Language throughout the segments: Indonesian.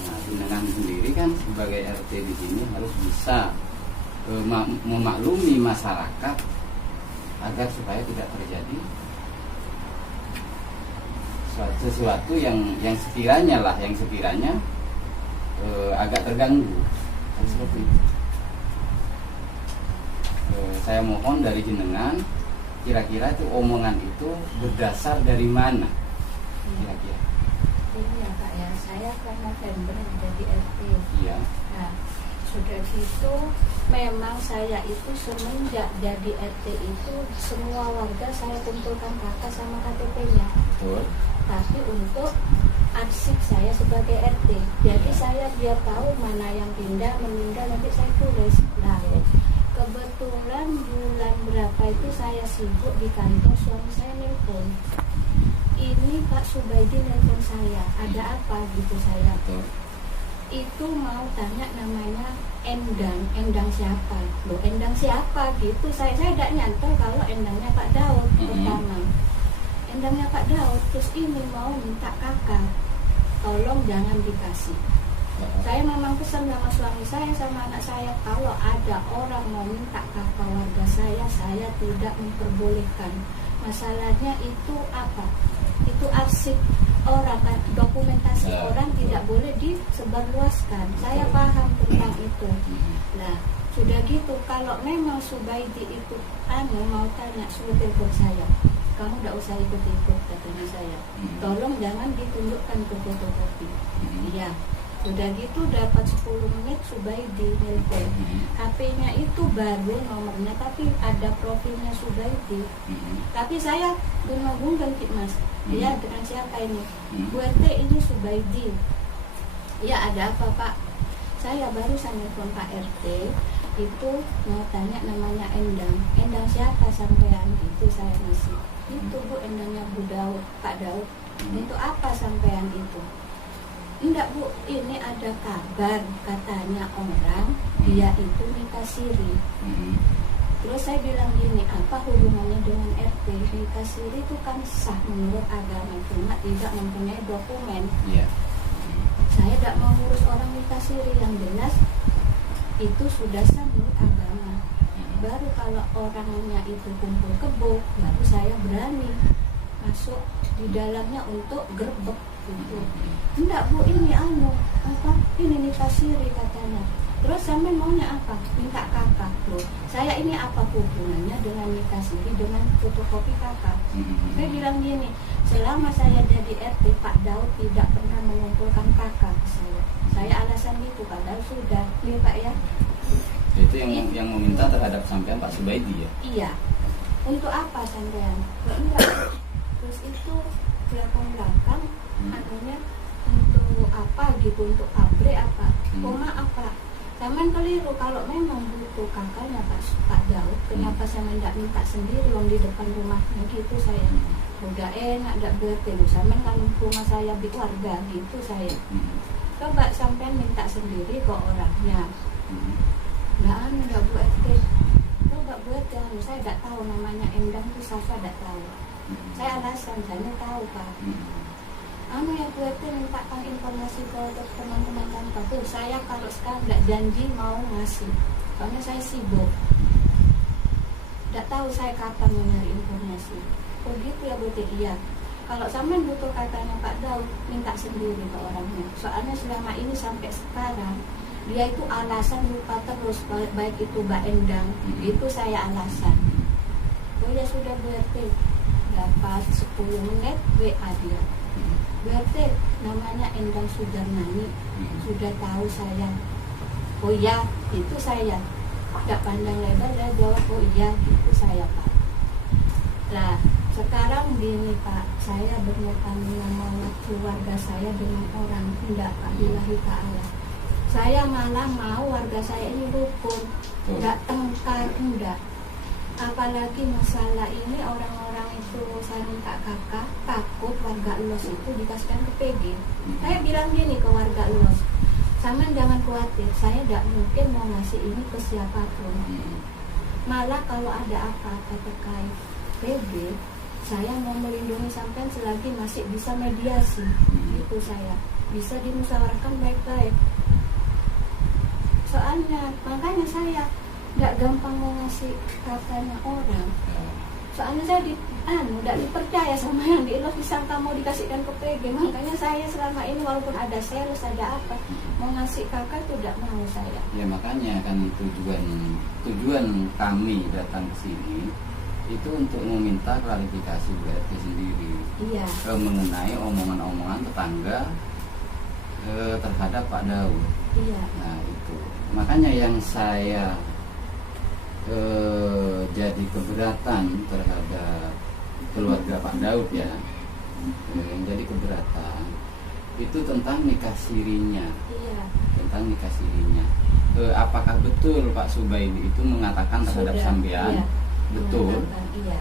Nah, jenengan sendiri kan sebagai RT di sini harus bisa memaklumi masyarakat agar supaya tidak terjadi sesuatu yang sekiranya agak terganggu. Seperti itu. Saya mohon dari jenengan, kira-kira itu omongan itu berdasar dari mana? Kira-kira. Ini ya Pak ya, saya kan November jadi RT. Iya. Nah, sudah gitu memang saya itu semenjak jadi RT itu semua warga saya kumpulkan kakak sama KTP-nya. Betul. Tapi untuk arsip saya sebagai RT, jadi saya biar tahu mana yang pindah meninggal nanti saya tulis. Nah, kebetulan bulan berapa itu saya sibuk di kantor, suami saya nelpon. Ini Pak Subaidi nelpon saya, ada apa gitu saya. Betul. Itu mau tanya namanya Endang siapa? Loh, Endang siapa gitu. Saya tidak nyantol kalau Endangnya Pak Daud pertama. Endangnya Pak Daud, terus ini mau minta kakak, tolong jangan dikasih. Saya memang pesan sama suami saya sama anak saya, kalau ada orang mau minta kakak warga saya tidak memperbolehkan. Masalahnya itu apa? Itu arsip orang, dokumentasi orang tidak boleh disebarluaskan. Saya paham tentang itu. Nah, sudah gitu, kalau memang Subaidi itu mau tanya, suruh telepon saya. Kamu tidak usah ikut-ikut, katanya saya. Tolong jangan ditunjukkan ke fotokopi. Iya. Sudah gitu dapat 10 menit Subaidi nelpon. HP-nya itu baru nomornya, tapi ada profilnya Subaidi. Tapi saya bingung Mas. Dia dengan siapa ini? Bu RT, ini Subaidi. Ya, ada apa Pak? Saya baru nelpon Pak RT. Itu mau tanya namanya Endang. Endang siapa sampean? Itu saya masih. Itu Bu, Endangnya Bu Daud, Pak Daud. Itu apa sampean itu? Enggak Bu, ini ada kabar katanya orang dia itu nikah siri. Terus saya bilang gini, apa hubungannya dengan RT? Nikah siri itu kan sah menurut agama, cuma tidak mempunyai dokumen. Saya tidak mau ngurus orang nikah siri, yang jelas itu sudah sah menurut agama. Baru kalau orangnya itu kumpul kebo, baru saya berani masuk di dalamnya untuk gerbek gitu. Enggak Bu, ini apa? Ini nikah siri katanya. Terus sampai maunya apa? Minta kakak. Loh, saya ini apa hubungannya dengan nikah siri dengan fotokopi kakak? Saya bilang gini, selama saya jadi RT, Pak Daud tidak pernah mengumpulkan kakak saya. Saya alasan itu, padahal sudah. Iya Pak ya. Itu yang meminta terhadap sampean Pak Subaidi ya? Iya. Untuk apa sampean? Enggak. Terus itu belakang anunya untuk apa gitu, untuk pabrik apa, koma apa. Zaman keliru, kalau memang butuh kakaknya Pak Daud, kenapa saya tidak minta sendiri di depan rumahnya gitu saya. Udah enak, tidak bertemu. Sama kan rumah saya di warga gitu saya. Coba sampean minta sendiri ke orangnya. Nggak buat coba buat jangan, saya tidak tahu namanya Endang itu, saya tidak tahu. Saya alasan, saya tahu Pak. Ya buatnya mintakan informasi ke teman-teman kantor tuh. Saya kalau sekarang nggak janji mau ngasih, soalnya saya sibuk. Nggak tahu saya kapan mau nyari informasi. Oh gitu ya Bu, iya. Kalau sampean butuh katanya Pak Daud, minta sendiri ke orangnya. Soalnya selama ini sampai sekarang dia itu alasan lupa terus, baik itu Mbak Endang, itu saya alasan. Oh ya sudah Bu RT, dapat 10 menit WA dia. Bu RT, namanya Endang Sudarmani, sudah tahu saya. Oh iya, itu saya. Tidak pandang lebar, dia jawab, oh iya, itu saya Pak. Lah, sekarang gini Pak, saya bermuatan nama keluarga saya dengan orang, tidak Pak, billahi ta'ala. Saya malah mau warga saya ini rukun, tidak tengkar, enggak. Apalagi masalah ini orang-orang itu saya minta kakak, takut warga Los itu dikasihkan ke PG. Saya bilang gini ke warga Los, sampean jangan khawatir, saya tidak mungkin mau ngasih ini ke siapapun. Malah kalau ada apa-apa terkait PG, saya mau melindungi sampean selagi masih bisa mediasi. Itu saya. bisa dimusyawarahkan baik-baik. Soalnya makanya saya nggak gampang mau ngasih katanya orang. Soalnya saya nggak dipercaya sama yang diilos, disangka mau dikasihkan ke PG. Makanya saya selama ini walaupun ada sales ada apa, mau ngasih kakak itu tidak mau saya. Ya makanya kan tujuan kami datang ke sini itu untuk meminta klarifikasi Bu RT sendiri. Iya. Mengenai omongan-omongan tetangga terhadap Pak Daud. Iya. Nah itu makanya yang saya jadi keberatan terhadap keluarga Pak Daud ya, yang jadi keberatan itu tentang nikah sirinya. Iya. Tentang nikah sirinya. Apakah betul Pak Subaidi itu mengatakan terhadap Sudah, sampean? iya. Betul. Iya.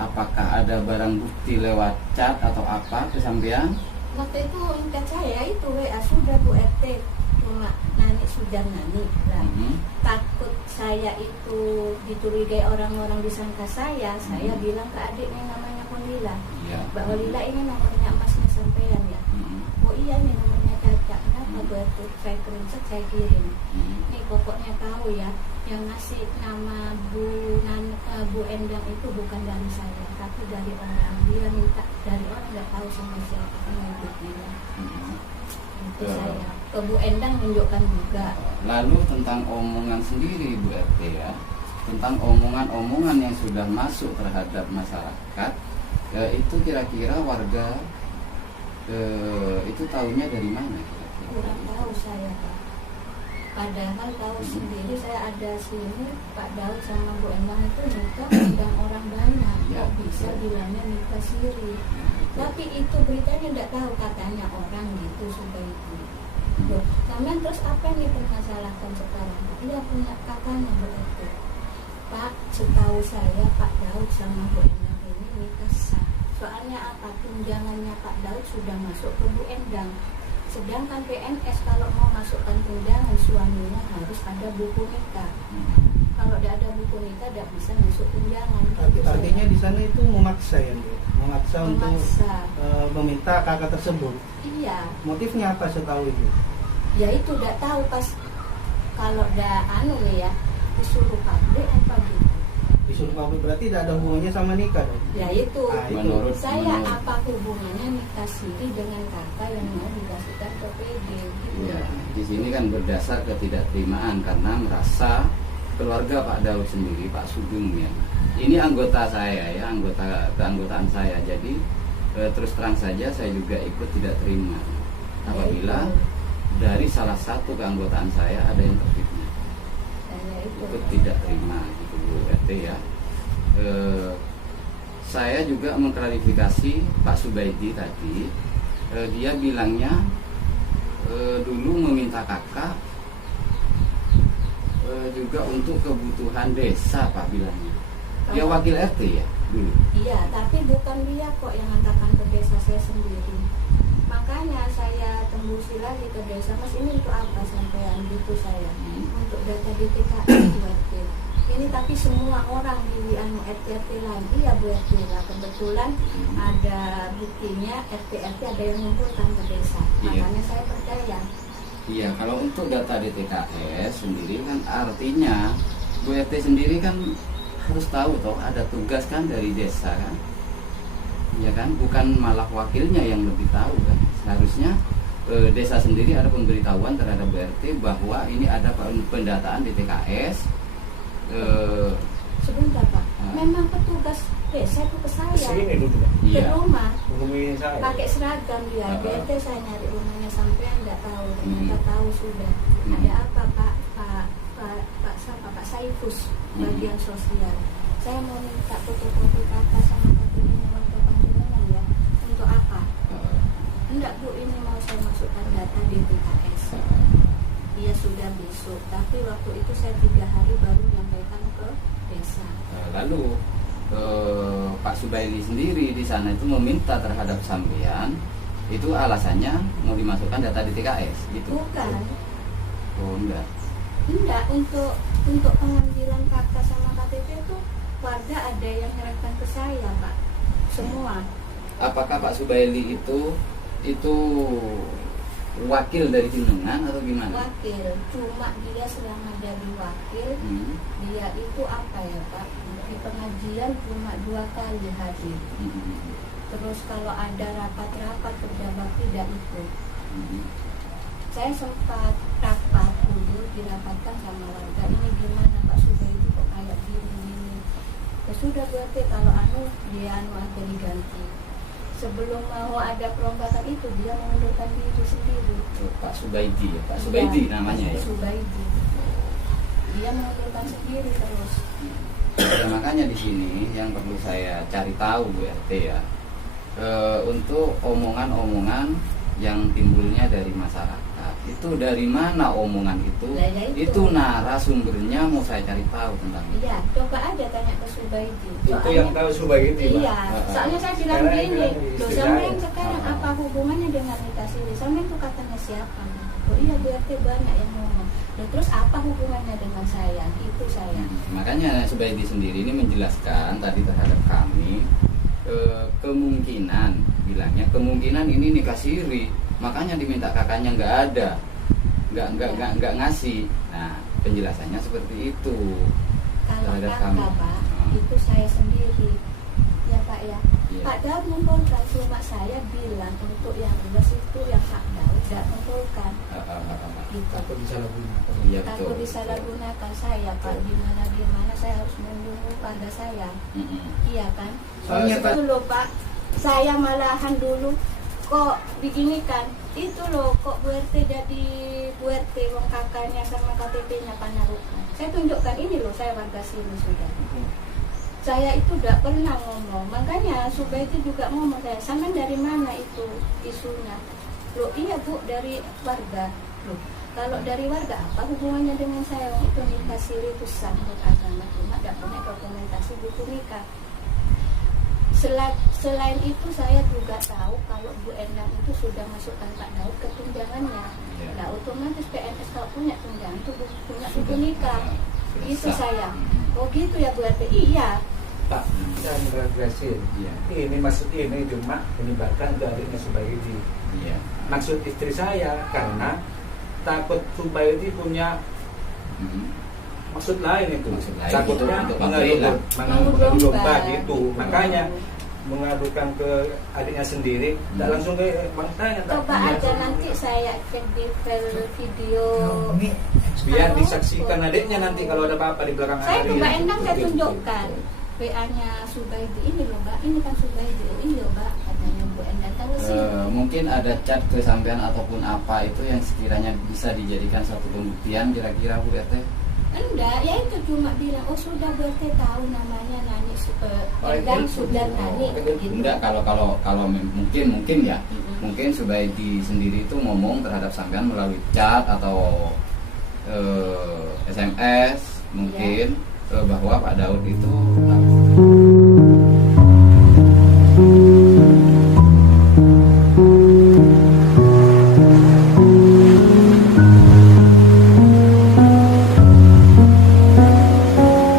Apakah ada barang bukti lewat chat atau apa ke sampean? Waktu itu ingat saya itu WA sudah Bu RT, cuma Nani sudah Nani lah. Takut saya itu dicurigai orang-orang disangka saya bilang ke adiknya namanya Lila, bahwa Lila ini nomornya emasnya sampean ya. Oh iya ini nomornya Caca, kenapa Bu RT? Saya screenshot saya kirim. Nih pokoknya tahu ya, yang ngasih nama Bu Endang itu bukan dari saya, tapi dari orang. Dia minta dari orang, nggak tahu sama siapa pengikutnya. Itu saya ke Bu Endang menunjukkan juga. Lalu tentang omongan sendiri Bu RT ya, tentang omongan-omongan yang sudah masuk terhadap masyarakat, itu kira-kira warga itu tahunya dari mana kira-kira? Kurang tahu saya Pak. Padahal tahu sendiri saya ada sini Pak Daud sama Bu Endang itu nikah undang orang banyak, kok bisa bilangnya nikah siri. Tapi itu beritanya tidak tahu, katanya orang gitu supaya itu. Loh, sampean terus apa yang dipermasalahkan sekarang Pak? Iya punya katanya begitu. Pak, setahu saya Pak Daud sama Bu Endang ini nikah sah. Soalnya apa? Tunjangannya Pak Daud sudah masuk ke Bu Endang. Sedangkan PNS kalau mau masukkan tunjangan suaminya harus ada buku nikah. Kalau tidak ada buku nikah tidak bisa masuk tunjangan. Artinya di sana itu memaksa ya, Bu? Memaksa untuk meminta kakak tersebut. Iya. Motifnya apa setahu Ibu? Ya itu tidak tahu pas kalau udah nih ya disuruh pabrik apa gitu. Disuruh pabrik berarti tidak ada hubungannya sama nikah dong? Ya itu. Menurut Apa hubungannya nikah siri dengan kakak yang mau dikasihkan ke PD? Gitu. Ya, di sini kan berdasar ketidakterimaan karena merasa keluarga Pak Daud sendiri, Pak Sugeng ya. Ini anggota saya ya, keanggotaan saya. Jadi terus terang saja saya juga ikut tidak terima apabila dari salah satu keanggotaan saya ada yang terfitnah. Ikut tidak terima gitu Bu RT ya. Saya juga mengklarifikasi Pak Subaidi tadi. Dia bilangnya dulu meminta kakak juga untuk kebutuhan desa Pak bilangnya. Dia wakil RT ya dulu. Iya, tapi bukan dia kok yang antarkan ke desa, saya sendiri. Makanya saya tembusi lagi ke desa, Mas ini untuk apa sampean gitu saya? Untuk data DTKS buat ini, tapi semua orang di RT lain. Iya Bu RT lah, kebetulan ada buktinya RT ada yang mengumpulkan ke desa. Makanya saya percaya. Iya, kalau untuk data DTKS sendiri kan artinya Bu RT sendiri kan harus tahu toh ada tugas kan dari desa kan, ya kan, bukan malah wakilnya yang lebih tahu kan. Seharusnya desa sendiri ada pemberitahuan terhadap Bu RT bahwa ini ada pendataan DTKS. Sebentar Pak, memang petugas desa itu ke saya, ke rumah, pakai seragam dia. BRT saya nyari rumahnya sampai nggak tahu, ternyata tahu sudah. Ada apa Pak Saifus bagian sosial. Saya mau minta fotokopi kakak sama KTP-nya waktu panjenengan ya. Untuk apa? Enggak Bu, ini mau saya masukkan data DTKS. Dia sudah besok, tapi waktu itu saya 3 hari baru menyampaikan ke desa. Lalu Pak Subaidi sendiri di sana itu meminta terhadap sampean itu alasannya mau dimasukkan data di TKS gitu. Bukan. Oh enggak. Enggak, untuk pengambilan kakak sama KTP itu warga ada yang menyerahkan ke saya Pak. Semua. Apakah Pak Subaidi itu wakil dari jenengan atau gimana? Wakil, cuma dia selama jadi wakil, dia itu apa ya Pak, di pengajian cuma 2 kali hadir. Terus kalau ada rapat-rapat kerja bakti tidak ikut. Saya sempat rapat dulu, dirapatkan sama warga, ini gimana Pak sudah itu kok kayak gini. Ya sudah berarti kalau dia aja diganti. Sebelum mau ada perombakan itu dia mengundurkan diri sendiri. Pak Subaidi ya, Pak Subaidi ya, namanya ya. Subaidi. Dia mengundurkan sendiri terus. Ya, makanya di sini yang perlu saya cari tahu Bu RT ya, untuk omongan-omongan yang timbulnya dari masyarakat. Itu dari mana omongan itu? Nah, ya itu narasumbernya mau saya cari tahu tentang itu. Iya, coba aja tanya ke Subaidi. Itu yang tahu Subaidi, Pak. Iya, soalnya saya bilang Sekarang gini, bilang loh istri sama saya. yang sekarang apa hubungannya dengan nikah siri? Sama itu katanya siapa? Oh iya, berarti banyak yang ngomong. Loh, terus apa hubungannya dengan saya? Itu saya. Makanya Subaidi sendiri ini menjelaskan tadi terhadap kami, kemungkinan, bilangnya kemungkinan ini nikah siri, makanya diminta kakaknya nggak ada, nggak ngasih. Nah penjelasannya seperti itu. Kalau terhadap kakak kami. Pak, itu saya sendiri, ya Pak ya. Iya. Pak Daud mengumpulkan, cuma saya bilang untuk yang luas itu yang Pak Daud tidak mengumpulkan. Gitu. Takut disalahgunakan. Iya Takut betul. disalahgunakan saya Pak, di mana saya harus menunggu pada saya. Iya kan? Soalnya, Pak, Itu loh Pak, saya malahan dulu kok beginikan. Itu loh kok Bu RT jadi Bu RT, wong kakaknya sama KTP-nya Panarukan. Saya tunjukkan ini loh, saya warga sini sudah. Saya itu tidak pernah ngomong, makanya Subaidi juga ngomong, saya sama dari mana itu isunya. Loh iya Bu, dari warga. Loh, kalau dari warga apa hubungannya dengan saya? Itu nikah siri itu sah menurut agama, cuma tidak punya dokumentasi buku nikah. Selain itu saya juga tahu kalau Bu Endang itu sudah masukkan Pak Daud ke tunjangannya. Ya. Nah otomatis PNS kalau punya tunjangan itu punya buku nikah. Itu saya. Oh gitu ya Bu RT? Iya. Pak, saya mengagresi. Iya. Ini maksud ini cuma menyebarkan ke adiknya Subaidi. Iya. Maksud istri saya karena takut Subaidi punya maksud lain itu. Maksud lain Takutnya itu untuk mengadu domba gitu. Gitu. Makanya mengadukan ke adiknya sendiri, tidak langsung ke bang tanya. Coba aja nanti saya cek di video. Biar disaksikan adiknya nanti kalau ada apa-apa di belakang Saya tuh adiknya. Mbak Endang saya tunjukkan WA-nya Subaidi, ini loh Mbak, ini kan Subaidi, oh ini loh Mbak, katanya Bu Endang kalau sih. Mungkin ada chat kesampaian ataupun apa itu yang sekiranya bisa dijadikan satu pembuktian kira-kira Bu RT? Enggak, ya itu cuma bilang, oh sudah berarti tahu namanya Nani Endang sudah Nani gitu. Enggak, kalau mungkin ya. Mungkin Subaidi sendiri itu ngomong terhadap sampean melalui chat atau SMS mungkin bahwa Pak Daud itu